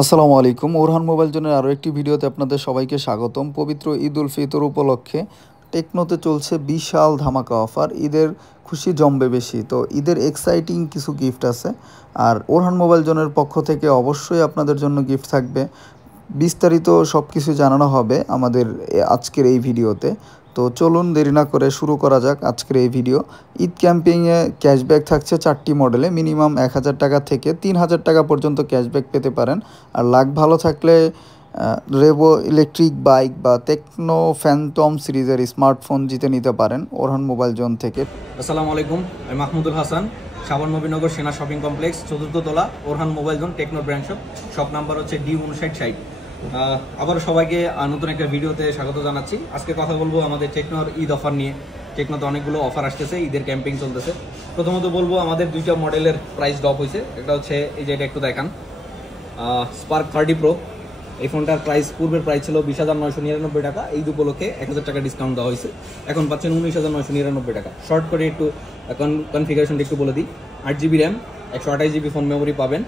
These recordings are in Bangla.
আসসালামু আলাইকুম। ওরহান মোবাইল জোনের আরও একটি ভিডিওতে আপনাদের সবাইকে স্বাগতম। পবিত্র ঈদ উল ফিতর উপলক্ষে টেকনোতে চলছে বিশাল ধামাকা অফার। ঈদের খুশি জমবে বেশি, তো ঈদের এক্সাইটিং কিছু গিফট আছে। আর ওরহান মোবাইল জোনের পক্ষ থেকে অবশ্যই আপনাদের জন্য গিফট থাকবে। বিস্তারিত সব কিছু জানানো হবে আমাদের আজকের এই ভিডিওতে। তো চলুন দেরি না করে শুরু করা যাক আজকের এই ভিডিও। ঈদ ক্যাম্পেইনে ক্যাশব্যাক থাকছে 4টি মডেলে, মিনিমাম 1000 টাকা থেকে 3000 টাকা পর্যন্ত ক্যাশব্যাক পেতে পারেন। আর লাক ভালো থাকলে রেভো ইলেকট্রিক বাইক বা টেকনো ফ্যান্টম সিরিজের স্মার্টফোন জিতে নিতে পারেন ওরহান মোবাইল জোন থেকে। আসসালামু আলাইকুম, আমি মাহমুদুল হাসান, সাবান নবীনগর সেনা শপিং কমপ্লেক্স, 4th তলা, Orhan mobile zone Techno brand shop. Shop number হচ্ছে D5960। আবার সবাইকে নতুন একটা ভিডিওতে স্বাগত জানাচ্ছি। আজকে কথা বলবো আমাদের টেকনোর ঈদ অফার নিয়ে। টেকনোতে অনেকগুলো অফার আসতেছে, ঈদের ক্যাম্পেইন চলতেছে। প্রথমত বলবো আমাদের দুইটা মডেলের প্রাইস ড্রপ হয়েছে। একটা হচ্ছে এই যে, এটা একটু দেখান, স্পার্ক 30 প্রো। এই ফোনটার প্রাইস পূর্বের প্রাইস ছিল 20,999 টাকা। এই উপলক্ষে 1000 টাকা ডিসকাউন্ট দেওয়া হয়েছে, এখন পাচ্ছেন 19,999 টাকা। শর্ট করে একটু কনফিগারেশনটা একটু বলে দিই। 8GB RAM, 128GB phone memory পাবেন।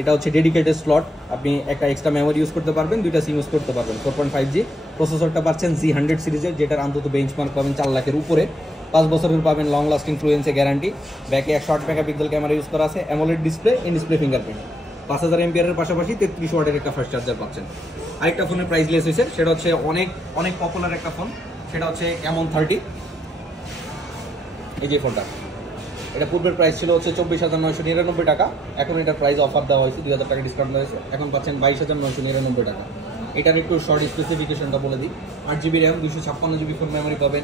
এটা হচ্ছে ডেডিকেটেড স্লট, আপনি একটা এক্সট্রা মেমোরি ইউজ করতে পারবেন, দুইটা সিম ইউজ করতে পারবেন। 4.5G প্রসেসরটা পাচ্ছেন Z100 সিরিজের, যেটার অন্তত বেঞ্চমার্ক পাবেন 4 লাখের উপরে। 5 বছরের পাবেন লং লাস্টিং ফ্লুয়েন্সে গ্যারান্টি। ব্যাকে 108 মেগাপিক্সেল ক্যামেরা ইউজ করা আছে, AMOLED display, in display fingerprint. 5000 এমপিআরের পাশাপাশি 33 ওয়াটের একটা ফাস্ট চার্জার পাচ্ছেন। আরেকটা ফোনের প্রাইস লেস হয়েছে, সেটা হচ্ছে অনেক পপুলার একটা ফোন, সেটা হচ্ছে Camon 30। এই যে ফোনটা, এটা পূর্বের প্রাইস ছিল হচ্ছে 24,999 টাকা। এখন এটার প্রাইস অফার দেওয়া হয়েছে, 2000 টাকা ডিসকাউন্ট দেওয়া হয়েছে, এখন পাচ্ছেন 22,999 টাকা। এটার একটু শর্ট স্পেসিফিকেশনটা বলে দিই। 8GB RAM, 256GB phone memory পাবেন,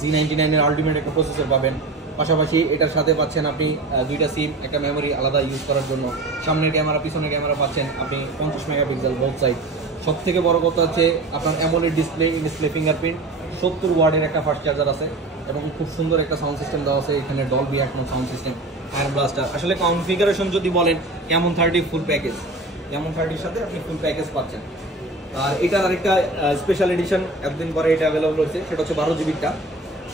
Z99 এর আলটিমেট একটা প্রসেসর পাবেন। পাশাপাশি এটার সাথে পাচ্ছেন আপনি দুইটা সিম, একটা মেমোরি আলাদা ইউজ করার জন্য। সামনের ক্যামেরা, পিছনের ক্যামেরা পাচ্ছেন আপনি 50 মেগাপিক্সেল বোথ সাইড। সব থেকে বড় কথা হচ্ছে আপনার AMOLED display, in display fingerprint, 70 ওয়াটের একটা ফাস্ট চার্জার আছে, এবং খুব সুন্দর একটা সাউন্ড সিস্টেম দেওয়া আছে এখানে, Dolby atoms sound system, fire blaster. আসলে কনফিগারেশন যদি বলেন, Camon 30 ফুল প্যাকেজ, Camon 30 সাথে আপনি ফুল প্যাকেজ পাচ্ছেন। আর এটার আরেকটা স্পেশাল এডিশন এতদিন পরে এটা অ্যাভেলেবল হয়েছে, সেটা হচ্ছে 12GBটা।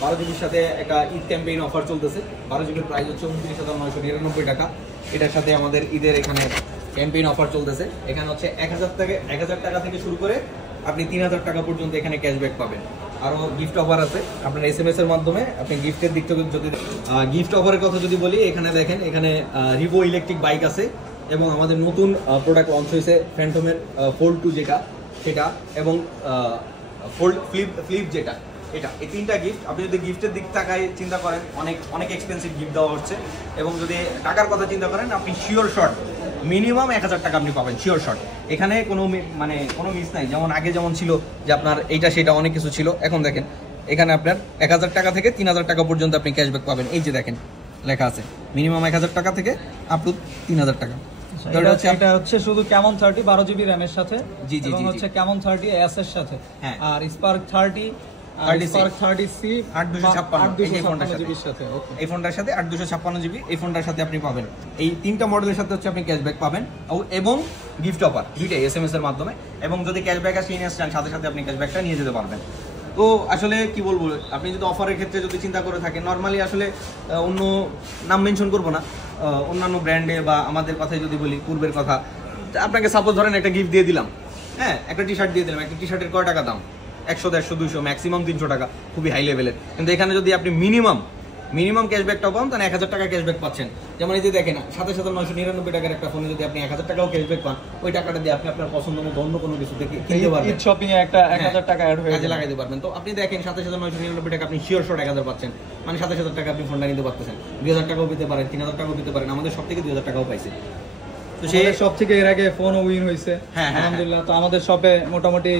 12GBর সাথে একটা ঈদ ক্যাম্পেইন অফার চলতেছে। 12GBর প্রাইস হচ্ছে 29,999 টাকা। এটার সাথে আমাদের ঈদের এখানে ক্যাম্পেইন অফার চলতেছে। এখানে হচ্ছে 1000 টাকা থেকে শুরু করে আপনি 3000 টাকা পর্যন্ত এখানে ক্যাশব্যাক পাবেন। আরও গিফট অফার আছে আপনার SMS এর মাধ্যমে। আপনি গিফটের দিক থেকে যদি গিফট অফারের কথা যদি বলি, এখানে দেখেন, এখানে রিভো ইলেকট্রিক বাইক আছে, এবং আমাদের নতুন প্রোডাক্ট লঞ্চ হয়েছে ফ্যান্টমের ফোল্ড 2 যেটা, সেটা, এবং ফ্লিপ যেটা, এটা। এই তিনটা গিফট। আপনি যদি গিফটের দিক তাকায় চিন্তা করেন, অনেক এক্সপেন্সিভ গিফট দেওয়া হচ্ছে। এবং যদি টাকার কথা চিন্তা করেন, আপনি শিওর শর্ট মিনিমাম 1000 টাকা আপনি পাবেন, শিওর শর্ট। এখানে কোনো মিস নাই। যেমন আগে যেমন ছিল যে আপনার এইটা সেটা অনেক কিছু ছিল, এখন দেখেন এখানে আপনার 1000 টাকা থেকে 3000 টাকা পর্যন্ত আপনি ক্যাশব্যাক পাবেন। এই যে দেখেন লেখা আছে, মিনিমাম 1000 টাকা থেকে আপ টু 3000 টাকা। এটা হচ্ছে শুধু Camon 30 12GB র্যামের সাথে, জি, এবং হচ্ছে Camon 30S এর সাথে। হ্যাঁ। আর Spark 30 Spark 30C 856 এই ফোনটার সাথে 8256GB এই ফোনটার সাথে আপনি পাবেন। এই তিনটা মডেলের সাথে হচ্ছে আপনি ক্যাশব্যাক পাবেন, এবং গিফট অফার দুইটাই SMS এর মাধ্যমে। এবং যদি ক্যাশব্যাক আসে নিয়ে আসছেন, সাথে সাথে আপনি ক্যাশব্যাকটা নিয়ে যেতে পারবেন। তো আসলে কি বলবো, আপনি যদি অফারের ক্ষেত্রে যদি চিন্তা করে থাকেন, নর্মালি আসলে অন্য নাম মেনশন করবো না, অন্যান্য ব্র্যান্ডে বা আমাদের কথাই যদি বলি, পূর্বের কথা, আপনাকে সাপোজ ধরেন একটা গিফট দিয়ে দিলাম, হ্যাঁ, একটা টি শার্ট দিয়ে দিলাম। একটা টি শার্টের কয় টাকা দাম? 100, 150, 200, ম্যাক্সিমাম 300 টাকা, খুবই হাই লেভেলের। কিন্তু এখানে যদি আপনি মিনিমাম ক্যাশব্যাকটা পান, তাহলে 1000 টাকা ক্যাশব্যাক পাচ্ছেন। যেমন এই যে দেখেন, 27,999 টাকার একটা ফোনে যদি আপনি 1000 টাকাও ক্যাশব্যাক পান, ওই টাকাটা দিয়ে আপনি আপনার পছন্দ মতো অন্য কোনো কিছু থেকে কিনতে পারবেন। ঈদ শপিং এ একটা 1000 টাকা অ্যাড হয়ে কাজে লাগাইতে পারবেন। তো আপনি দেখেন 27,999 টাকা আপনি শিওর শর্ট 1000 পাচ্ছেন, মানে 7000 টাকা আপনি ফোনটা নিতে পারতেছেন। 2000 টাকাও পেতে পারেন, 3000 টাকাও পেতে পারেন। আমাদের সব থেকে 2000 টাকাও পাইছে। তো সেই সব থেকে এর আগে ফোন উইন হয়েছে, আলহামদুলিল্লাহ। তো আমাদের শপে মোটামুটি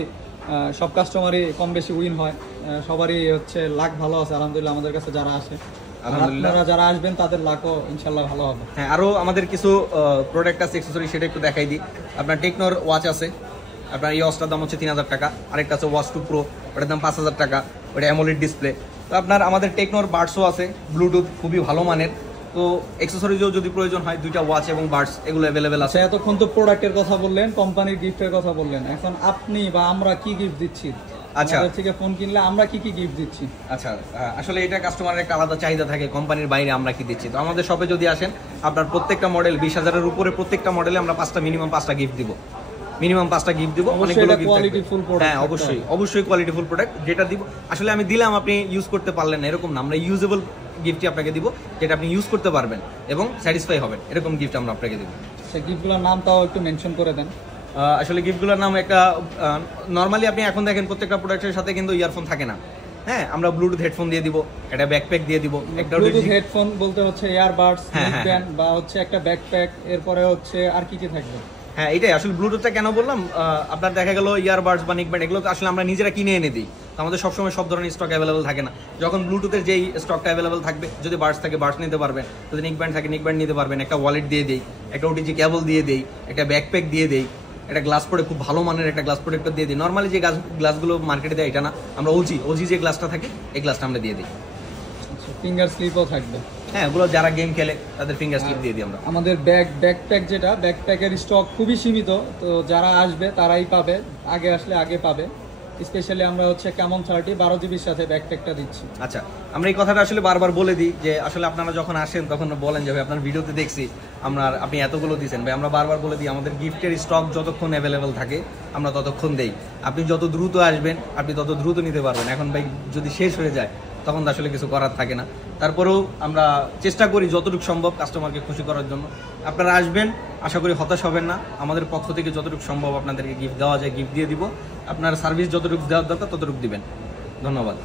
সব কাস্টমারই কম বেশি উইন হয়, সবারই হচ্ছে লাক ভালো আছে আলহামদুলিল্লাহ আমাদের কাছে যারা আসে। আপনারা যারা আসবেন তাদের লাকও ইনশাল্লাহ ভালো হবে। হ্যাঁ, আরও আমাদের কিছু প্রোডাক্ট আছে, অ্যাকসেসরি, সেটা একটু দেখাই দিই। আপনার টেকনোর ওয়াচ আছে, আপনার এই ওয়াচটার দাম হচ্ছে 3000 টাকা। আরেকটা আছে ওয়াচ 2 প্রো, ওটার দাম 5000 টাকা, ওটা অ্যামোলেড ডিসপ্লে। তো আপনার আমাদের টেকনোর বাডসও আছে, ব্লুটুথ খুবই ভালো মানের। তো অ্যাকসেসরিজও যদি প্রয়োজন হয়, দুইটা ওয়াচ এবং বাডস এগুলো অ্যাভেলেবেল আছে। এতক্ষণ তো প্রোডাক্টের কথা বললেন, কোম্পানির গিফটের কথা বললেন, এখন আপনি বা আমরা কি গিফট দিচ্ছি আচ্ছা, আমাদের থেকে ফোন কিনলে আমরা কি কি গিফট দিচ্ছি? আচ্ছা, আসলে এটা কাস্টমারের একটা আলাদা চাহিদা থাকে, কোম্পানির বাইরে আমরা কি দিচ্ছি। তো আমাদের শপে যদি আসেন, আপনার প্রত্যেকটা মডেল 20,000-এর উপরে প্রত্যেকটা মডেলে আমরা মিনিমাম 5টা গিফট দিব, অনেকগুলো গিফট। হ্যাঁ, অবশ্যই কোয়ালিটিফুল প্রোডাক্ট যেটা দিব। আসলে আমি দিলাম আপনি ইউজ করতে পারলেন না এরকম না, আমরা ইউজেবল গিফটই আপনাকে দিব, যেটা আপনি ইউজ করতে পারবেন এবং স্যাটিসফাই হবেন, এরকম গিফট আমরা আপনাকে দিব। সেই গিফটগুলোর নাম তাও একটু মেনশন করে দেন। আসলে গিফটগুলোর নাম একটা নর্মালি আপনি এখন দেখেন প্রত্যেকটা প্রোডাক্টের সাথে কিন্তু ইয়ারফোন থাকে না। হ্যাঁ, আমরা ব্লুটুথ হেডফোন দিয়ে দিব, একটা ব্যাকপ্যাক দিয়ে দিব। একটা ব্লুটুথ হেডফোন বলতে হচ্ছে ইয়ারবাডস, নেকব্যান্ড বা হচ্ছে একটা ব্যাকপ্যাক, এরপরে হচ্ছে আর কি কি থাকবে? হ্যাঁ, এটাই আসলে ব্লুটুথটা কেন বললাম, আপনার দেখা গেল ইয়ারবাডস বা নেকব্যান্ড এগুলো তো আসলে আমরা নিজেরা কিনে এনে দিই, আমাদের সবসময় সব ধরনের স্টক অ্যাভেলেবল থাকে না। যখন ব্লুটুথের যেই স্টকটা অ্যাভেলেবল থাকবে, যদি বাডস থাকে বাডস নিতে পারবেন, যদি নেকব্যান্ড থাকে নেকব্যান্ড নিতে পারবেন, একটা ওয়ালেট দিয়ে দেই, একটা ওটিজি কেবল দিয়ে দেই, একটা ব্যাকপ্যাক দিয়ে দেই, একটা গ্লাস প্রোডাক্ট, খুব ভালো মানের একটা গ্লাস প্রোডাক্টটা দিয়ে দিই। নর্মালি যে গ্লাসগুলো মার্কেটে দেয় এটা না, আমরা ওজি যে গ্লাসটা থাকে এই গ্লাসটা আমরা দিয়ে দিই। ফিঙ্গার স্লিপও থাকবে। হ্যাঁ, ওগুলো যারা গেম খেলে তাদের ফিঙ্গার স্লিপ দিয়ে দিই আমরা। আমাদের ব্যাকপ্যাক যেটা, ব্যাকপ্যাকের স্টক খুবই সীমিত, তো যারা আসবে তারাই পাবে, আগে আসলে আগে পাবে। স্পেশালি আমরা হচ্ছে Camon 30 12 জিবির সাথে ব্যাকপ্যাকটা দিচ্ছি। আচ্ছা, আমরা এই কথাটা আসলে বারবার বলে দিই যে আসলে আপনারা যখন আসেন তখন বলেন যে ভাই আপনার ভিডিওতে দেখছি আপনি এতগুলো দিয়েছেন। ভাই আমরা বারবার বলে দিই আমাদের গিফটের স্টক যতক্ষণ অ্যাভেলেবেল থাকে আমরা ততক্ষণ দেই। আপনি যত দ্রুত আসবেন আপনি তত দ্রুত নিতে পারবেন। এখন ভাই যদি শেষ হয়ে যায় তখন তো আসলে কিছু করার থাকে না। তারপরেও আমরা চেষ্টা করি যতটুকু সম্ভব কাস্টমারকে খুশি করার জন্য। আপনারা আসবেন, আশা করি হতাশ হবেন না। আমাদের পক্ষ থেকে যতটুকু সম্ভব আপনাদেরকে গিফট দেওয়া যায় গিফট দিয়ে দিব। আপনার সার্ভিস যতটুকু দেওয়ার দরকার ততটুকু দিবেন। ধন্যবাদ।